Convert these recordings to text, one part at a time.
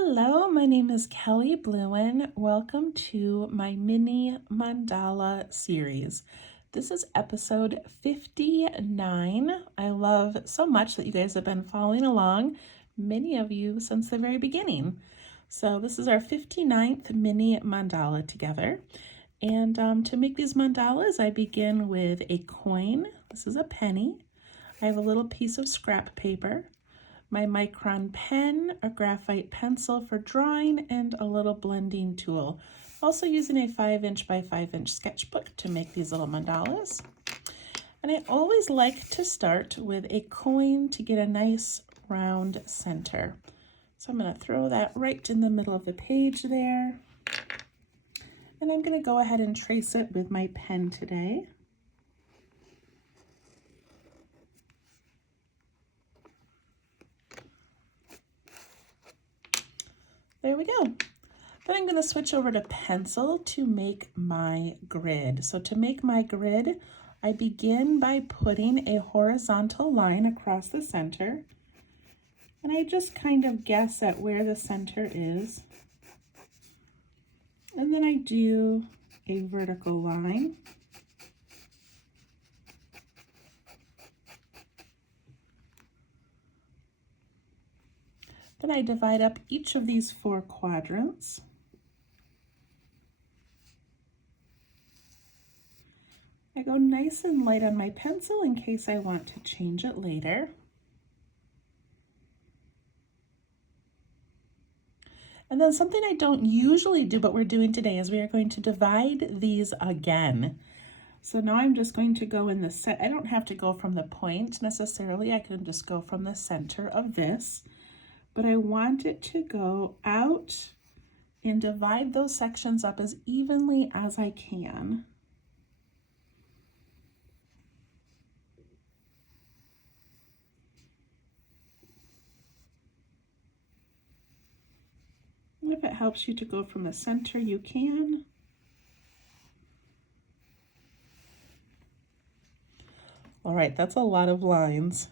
Hello, my name is Kelly Bluen. Welcome to my mini mandala series. This is episode 59. I love so much that you guys have been following along, many of you since the very beginning. So this is our 59th mini mandala together. And to make these mandalas, I begin with a coin. This is a penny. I have a little piece of scrap paper, my Micron pen, a graphite pencil for drawing, and a little blending tool. Also using a 5" by 5" sketchbook to make these little mandalas. And I always like to start with a coin to get a nice round center. So I'm going to throw that right in the middle of the page there. And I'm going to go ahead and trace it with my pen today. There we go. Then I'm going to switch over to pencil to make my grid. So to make my grid, I begin by putting a horizontal line across the center. And I just kind of guess at where the center is. And then I do a vertical line. Then I divide up each of these 4 quadrants. I go nice and light on my pencil in case I want to change it later. And then something I don't usually do, but we're doing today, is we are going to divide these again. So now I'm just going to go in the set. I don't have to go from the point necessarily. I can just go from the center of this. But I want it to go out and divide those sections up as evenly as I can. And if it helps you to go from the center, you can. All right, that's a lot of lines.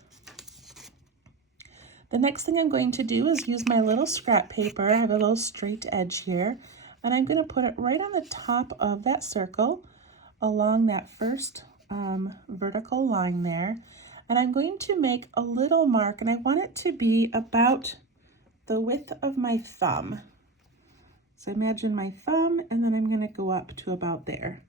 The next thing I'm going to do is use my little scrap paper. I have a little straight edge here, and I'm going to put it right on the top of that circle along that first vertical line there. And I'm going to make a little mark, and I want it to be about the width of my thumb. So imagine my thumb, and then I'm going to go up to about there.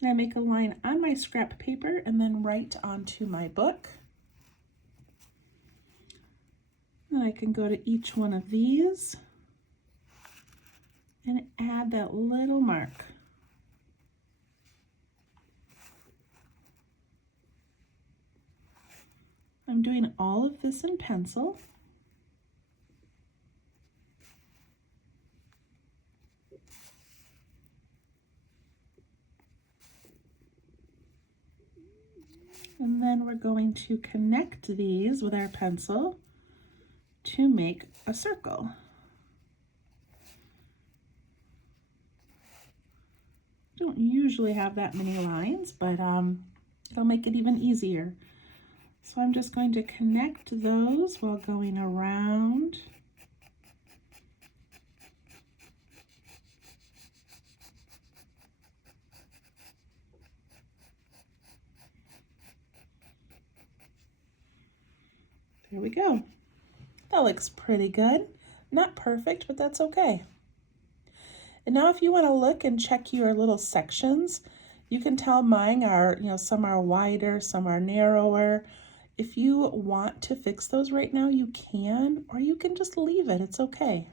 And I make a line on my scrap paper and then right onto my book. And I can go to each one of these and add that little mark. I'm doing all of this in pencil. And then we're going to connect these with our pencil to make a circle. Don't usually have that many lines, but it'll make it even easier. So I'm just going to connect those while going around. There we go. That looks pretty good. Not perfect, but that's okay. And now if you want to look and check your little sections, you can tell mine are, some are wider, some are narrower. If you want to fix those right now, you can, or you can just leave it. It's okay.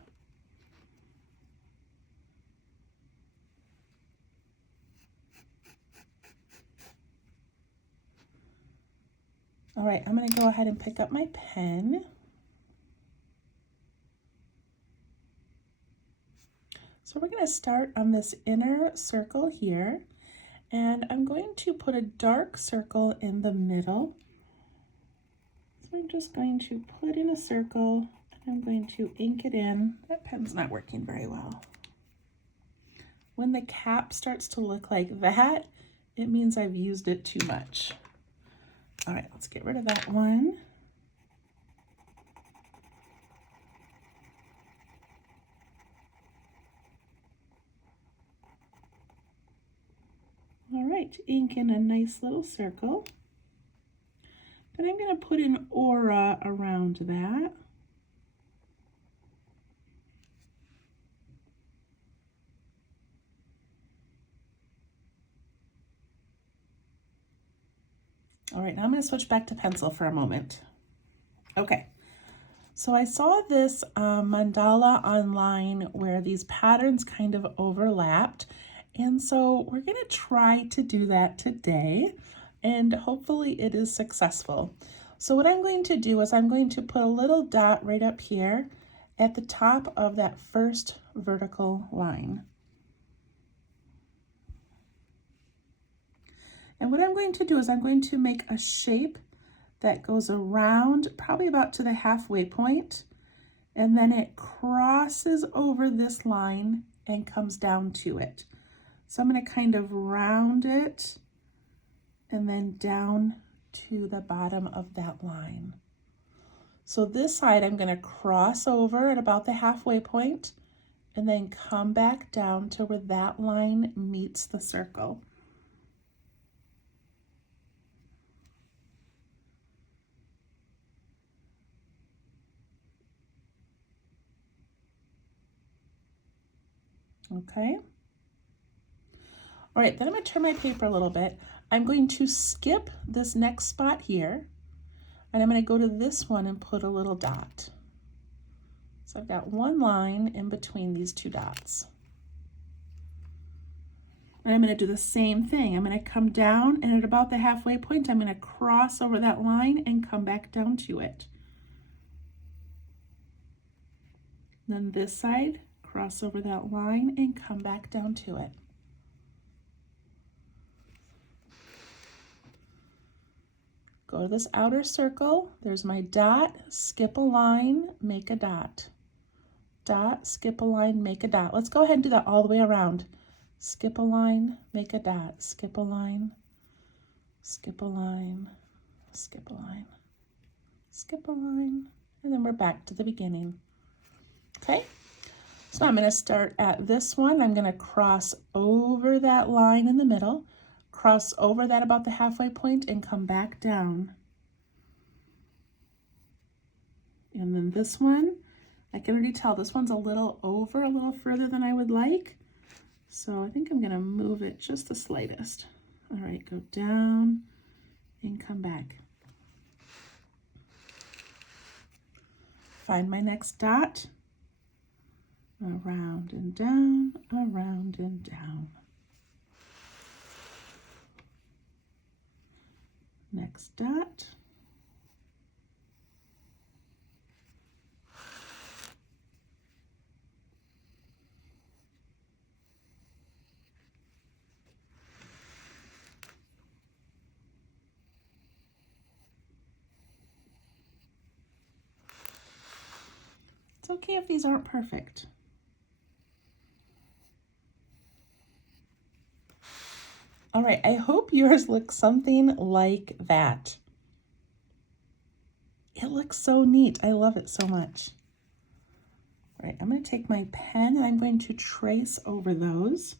All right, I'm going to go ahead and pick up my pen. So we're going to start on this inner circle here, and I'm going to put a dark circle in the middle. So I'm just going to put in a circle, and I'm going to ink it in. That pen's not working very well. When the cap starts to look like that, it means I've used it too much. All right, let's get rid of that one. right, ink in a nice little circle. Then I'm going to put an aura around that. All right, now I'm going to switch back to pencil for a moment. Okay, so I saw this mandala online where these patterns kind of overlapped, and so we're going to try to do that today, and hopefully it is successful. So what I'm going to do is I'm going to put a little dot right up here at the top of that first vertical line. And what I'm going to do is I'm going to make a shape that goes around probably about to the halfway point, and then it crosses over this line and comes down to it. So I'm going to kind of round it and then down to the bottom of that line. So this side I'm going to cross over at about the halfway point and then come back down to where that line meets the circle. Okay. All right, then I'm going to turn my paper a little bit. I'm going to skip this next spot here, and I'm going to go to this one and put a little dot. So I've got one line in between these two dots. And I'm going to do the same thing. I'm going to come down, and at about the halfway point, I'm going to cross over that line and come back down to it. Then this side, cross over that line and come back down to it. Go to this outer circle, there's my dot, skip a line, make a dot. Dot, skip a line, make a dot. Let's go ahead and do that all the way around. Skip a line, make a dot, skip a line, skip a line, skip a line, skip a line, and then we're back to the beginning. Okay, so I'm going to start at this one. I'm going to cross over that line in the middle, cross over that about the halfway point, and come back down. And then this one, I can already tell this one's a little over, a little further than I would like. So I think I'm going to move it just the slightest. All right, go down and come back. Find my next dot. Around and down, around and down. Next dot. It's okay if these aren't perfect. All right, I hope yours looks something like that. It looks so neat. I love it so much. All right, I'm going to take my pen and I'm going to trace over those.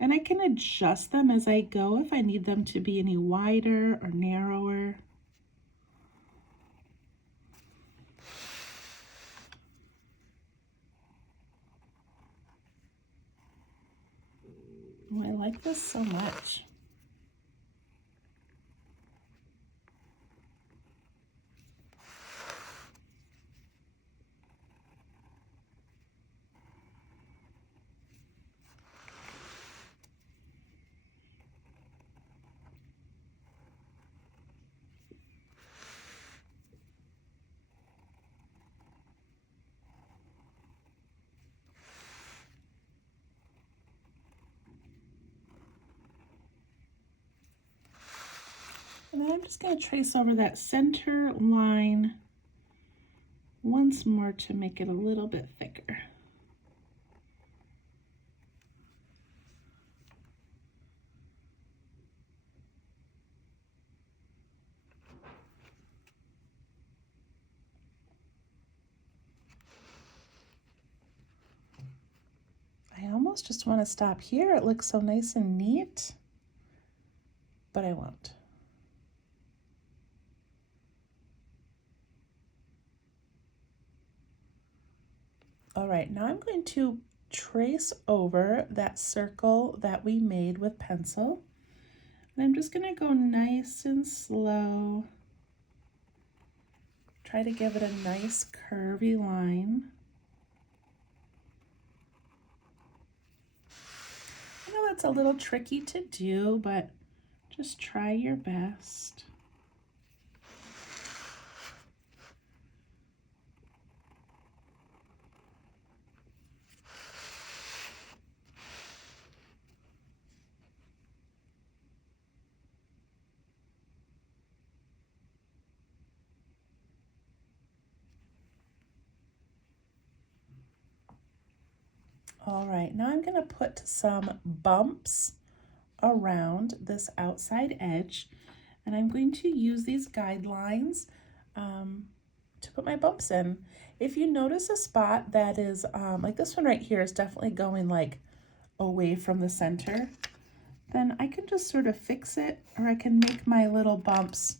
And I can adjust them as I go if I need them to be any wider or narrower. Oh, I like this so much. And then I'm just going to trace over that center line once more to make it a little bit thicker. almost just want to stop here. It looks so nice and neat, but I won't. All right, now I'm going to trace over that circle that we made with pencil. And I'm just going to go nice and slow. Try to give it a nice curvy line. I know that's a little tricky to do, but just try your best. All right, now I'm going to put some bumps around this outside edge, and I'm going to use these guidelines to put my bumps in. If you notice a spot that is like this one right here is definitely going like away from the center, then I can just sort of fix it, or I can make my little bumps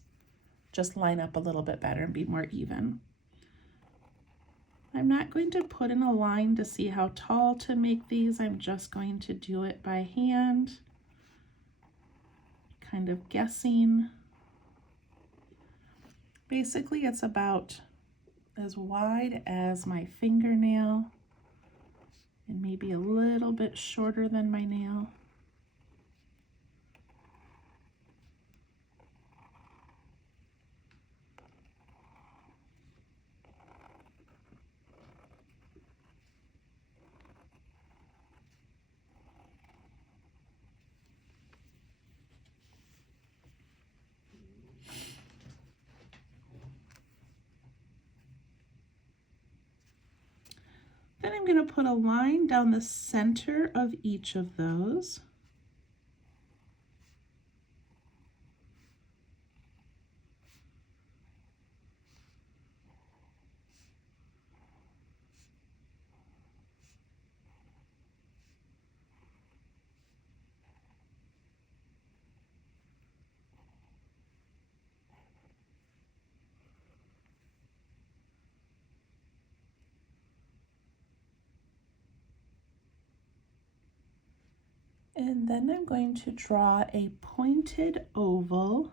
just line up a little bit better and be more even. I'm not going to put in a line to see how tall to make these. I'm just going to do it by hand, kind of guessing. Basically, it's about as wide as my fingernail and maybe a little bit shorter than my nail. Then I'm going to put a line down the center of each of those. And then I'm going to draw a pointed oval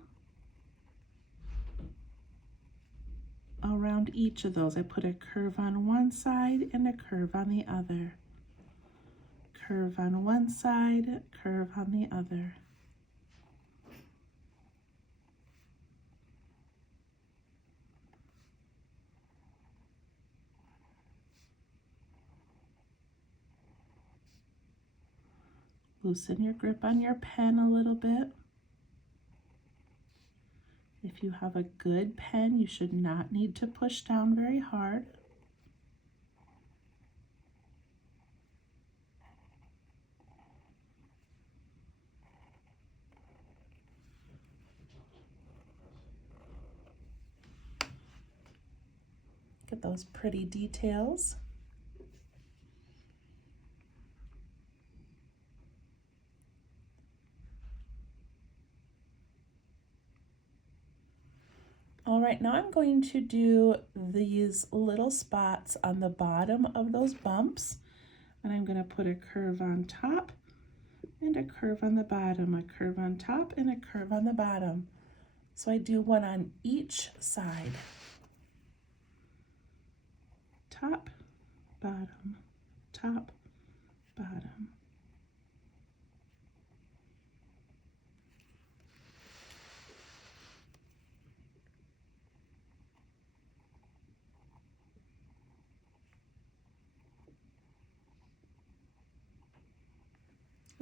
around each of those. I put a curve on one side and a curve on the other. Curve on one side, curve on the other. Loosen your grip on your pen a little bit. If you have a good pen, you should not need to push down very hard. Get those pretty details. All right, now I'm going to do these little spots on the bottom of those bumps, and I'm going to put a curve on top and a curve on the bottom, a curve on top and a curve on the bottom. So I do one on each side. Top, bottom, top, bottom.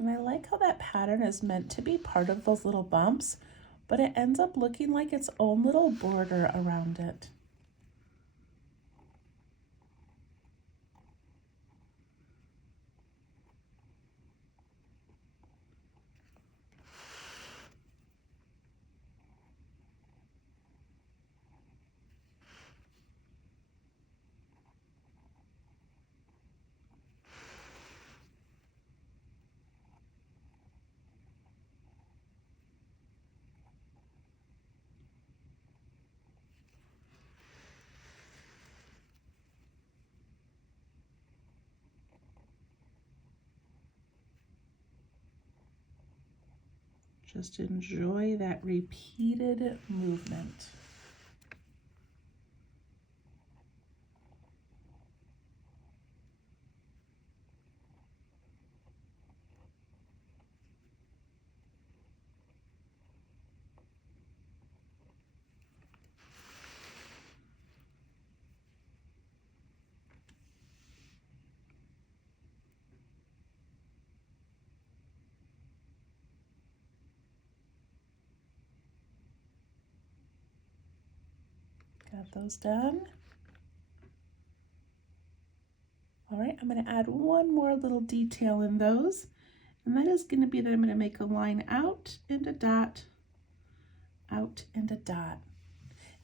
And I like how that pattern is meant to be part of those little bumps, but it ends up looking like its own little border around it. Just enjoy that repeated movement. Got those done. All right, I'm going to add one more little detail in those, and that is going to be that I'm going to make a line out and a dot, out and a dot.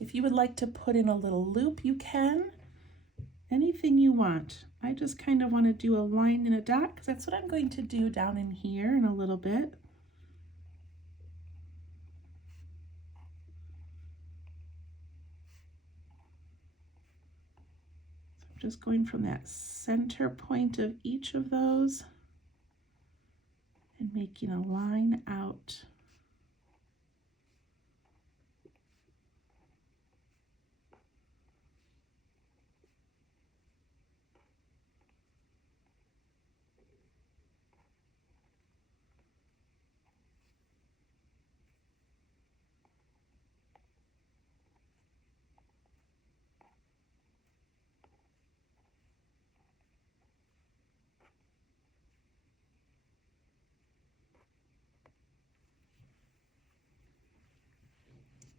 If you would like to put in a little loop, you can. Anything you want. I just kind of want to do a line and a dot because that's what I'm going to do down in here in a little bit. Just going from that center point of each of those and making a line out.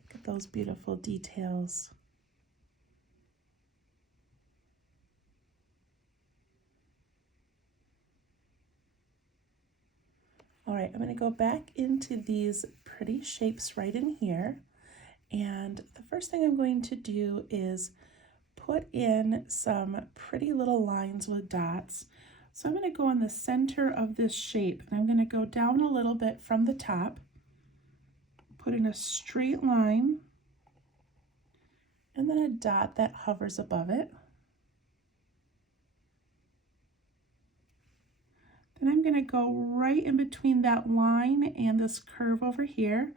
Look at those beautiful details. All right, I'm going to go back into these pretty shapes right in here. And the first thing I'm going to do is put in some pretty little lines with dots. So I'm going to go in the center of this shape, and I'm going to go down a little bit from the top, put in a straight line, and then a dot that hovers above it. Then I'm going to go right in between that line and this curve over here,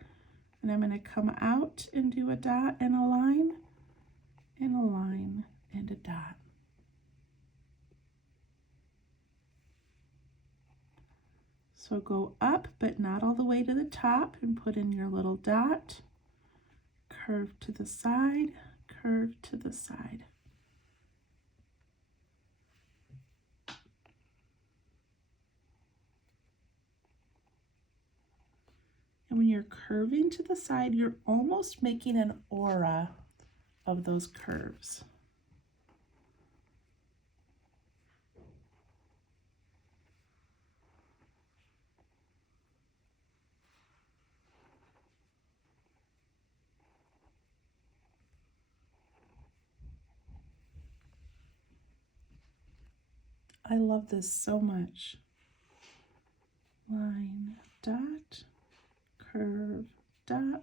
and I'm going to come out and do a dot and a line and a line and a dot. So go up, but not all the way to the top, and put in your little dot, curve to the side, curve to the side. And when you're curving to the side, you're almost making an aura of those curves. I love this so much. Line, dot, curve, dot.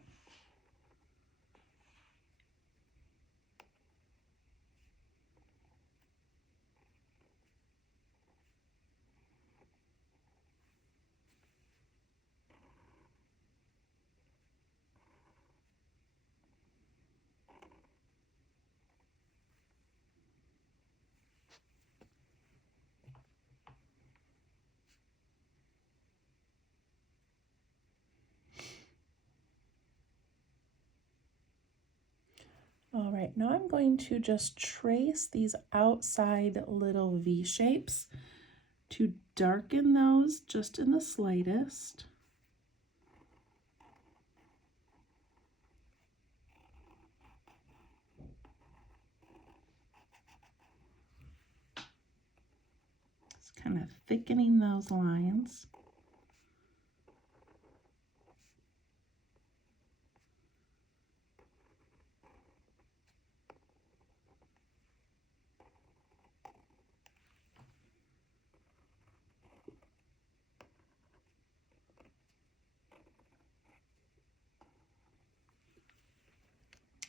All right, now I'm going to just trace these outside little V shapes to darken those just in the slightest. Just kind of thickening those lines.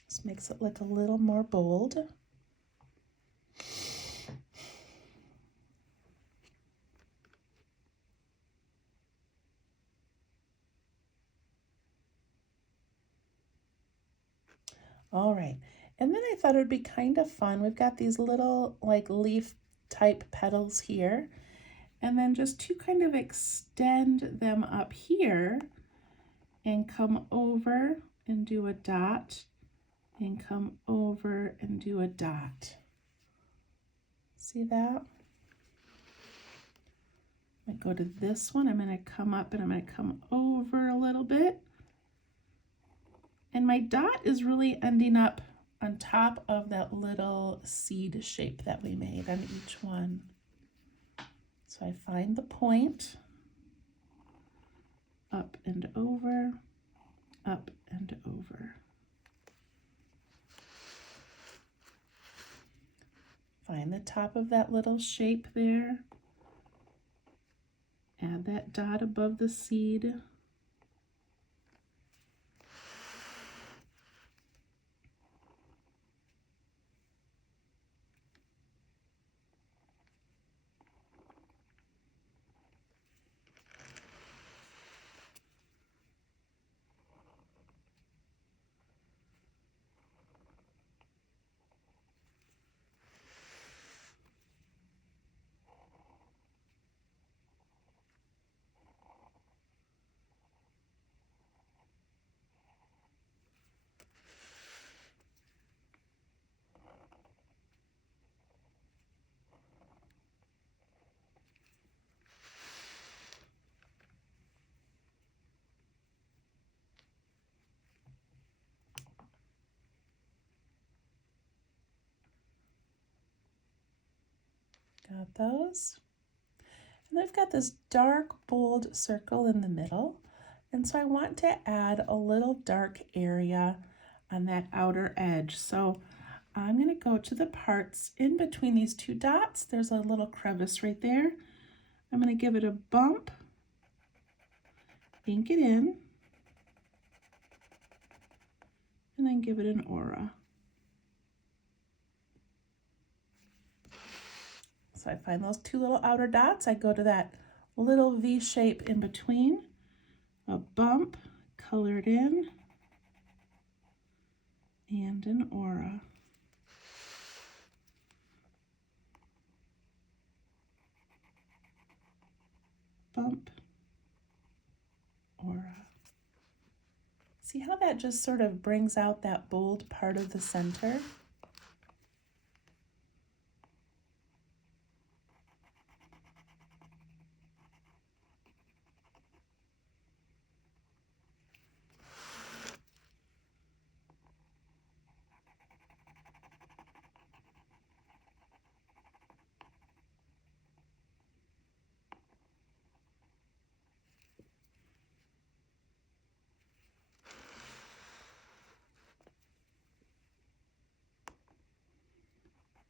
This makes it look a little more bold. right, and then I thought it would be kind of fun. We've got these little like leaf type petals here, and then just to kind of extend them up here and come over and do a dot and come over and do a dot. See that? I go to this one, I'm going to come up and I'm going to come over a little bit. And my dot is really ending up on top of that little seed shape that we made on each one. So I find the point, up and over, up and over. Find the top of that little shape there. Add that dot above the seed. Got those. And I've got this dark, bold circle in the middle. And so I want to add a little dark area on that outer edge. So I'm going to go to the parts in between these two dots. There's a little crevice right there. I'm going to give it a bump, ink it in, and then give it an aura. So I find those two little outer dots. I go to that little V shape in between, a bump, colored in, and an aura. Bump, aura. See how that just sort of brings out that bold part of the center?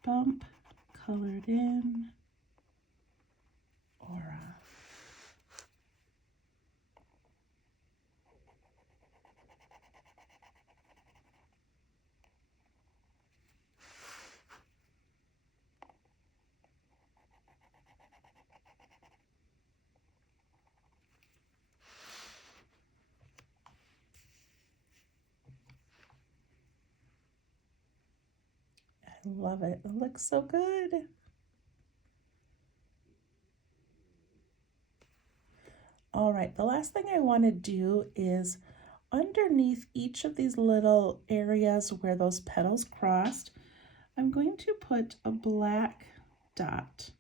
Bump, colored in, aura. I love it. It looks so good. All right, the last thing I want to do is underneath each of these little areas where those petals crossed, I'm going to put a black dot.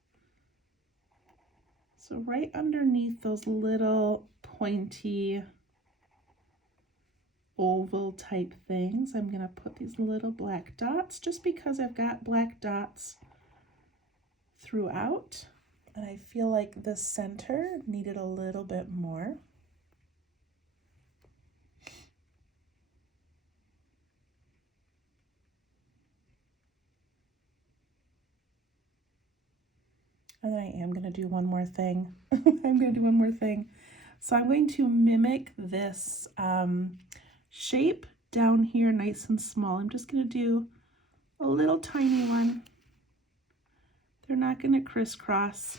So right underneath those little pointy oval type things, I'm going to put these little black dots just because I've got black dots throughout. And I feel like the center needed a little bit more. And then I am going to do one more thing. I'm going to do one more thing. So I'm going to mimic this shape down here nice and small. I'm just going to do a little tiny one. They're not going to crisscross.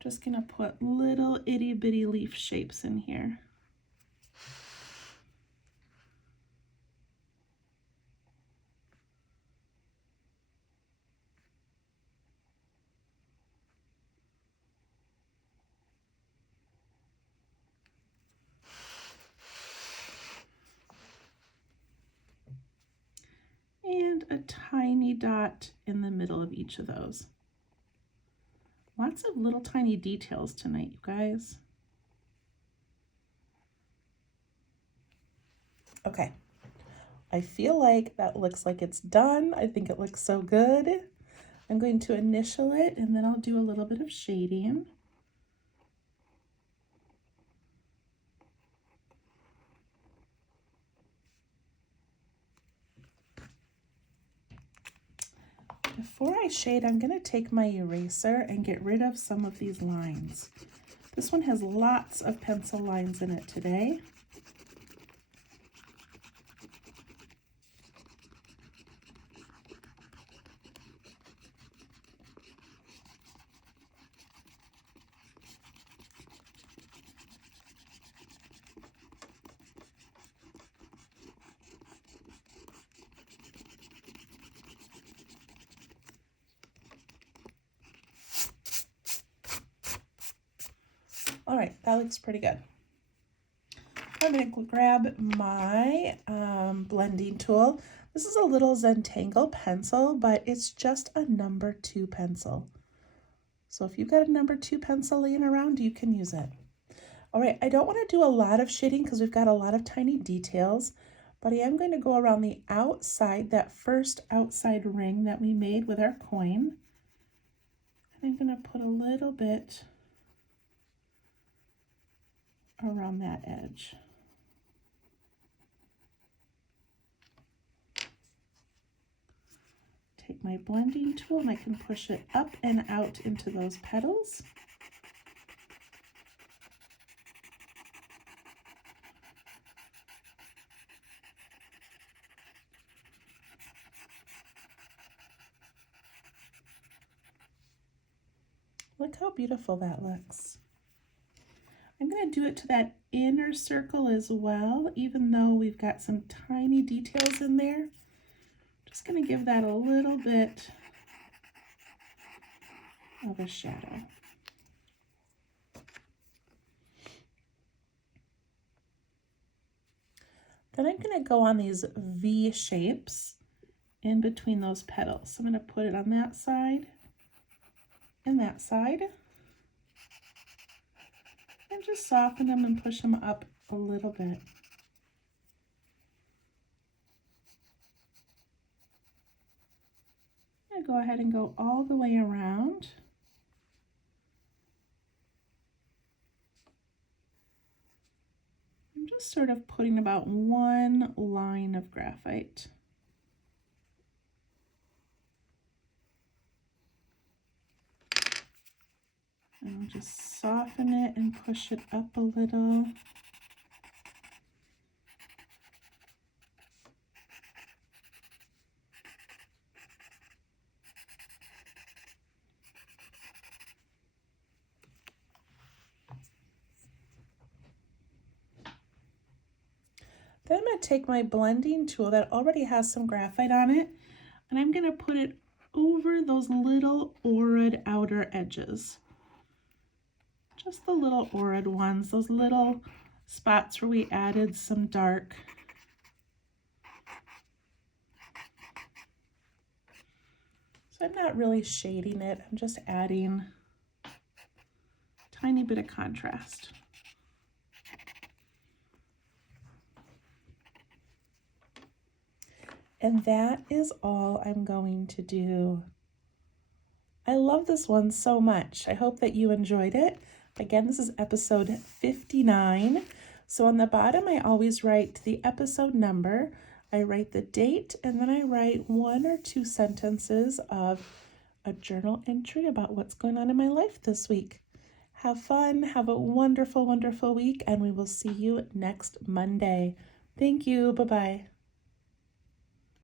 Just going to put little itty bitty leaf shapes in here. and a tiny dot in the middle of each of those. Lots of little tiny details tonight, you guys. Okay, I feel like that looks like it's done. I think it looks so good. I'm going to initial it and then I'll do a little bit of shading. Before I shade, I'm going to take my eraser and get rid of some of these lines. This one has lots of pencil lines in it today. All right, that looks pretty good. I'm going to grab my blending tool. This is a little Zentangle pencil, but it's just a number 2 pencil. So if you've got a number 2 pencil laying around, you can use it. All right, I don't want to do a lot of shading because we've got a lot of tiny details, but I am going to go around the outside, that first outside ring that we made with our coin. And I'm going to put a little bit around that edge. Take my blending tool and I can push it up and out into those petals. Look how beautiful that looks. I'm going to do it to that inner circle as well, even though we've got some tiny details in there. Just going to give that a little bit of a shadow. Then I'm going to go on these V shapes in between those petals. So I'm going to put it on that side and that side. And just soften them and push them up a little bit. I'm going to go ahead and go all the way around. I'm just sort of putting about one line of graphite. And I'll just soften it and push it up a little. Then I'm going to take my blending tool that already has some graphite on it, and I'm going to put it over those little aura'd outer edges. Just the little aura'd ones, those little spots where we added some dark. So I'm not really shading it, I'm just adding a tiny bit of contrast. And that is all I'm going to do. I love this one so much. I hope that you enjoyed it. Again, this is episode 59. So on the bottom, I always write the episode number, I write the date, and then I write 1 or 2 sentences of a journal entry about what's going on in my life this week. Have fun, have a wonderful, wonderful week, and we will see you next Monday. Thank you. Bye-bye.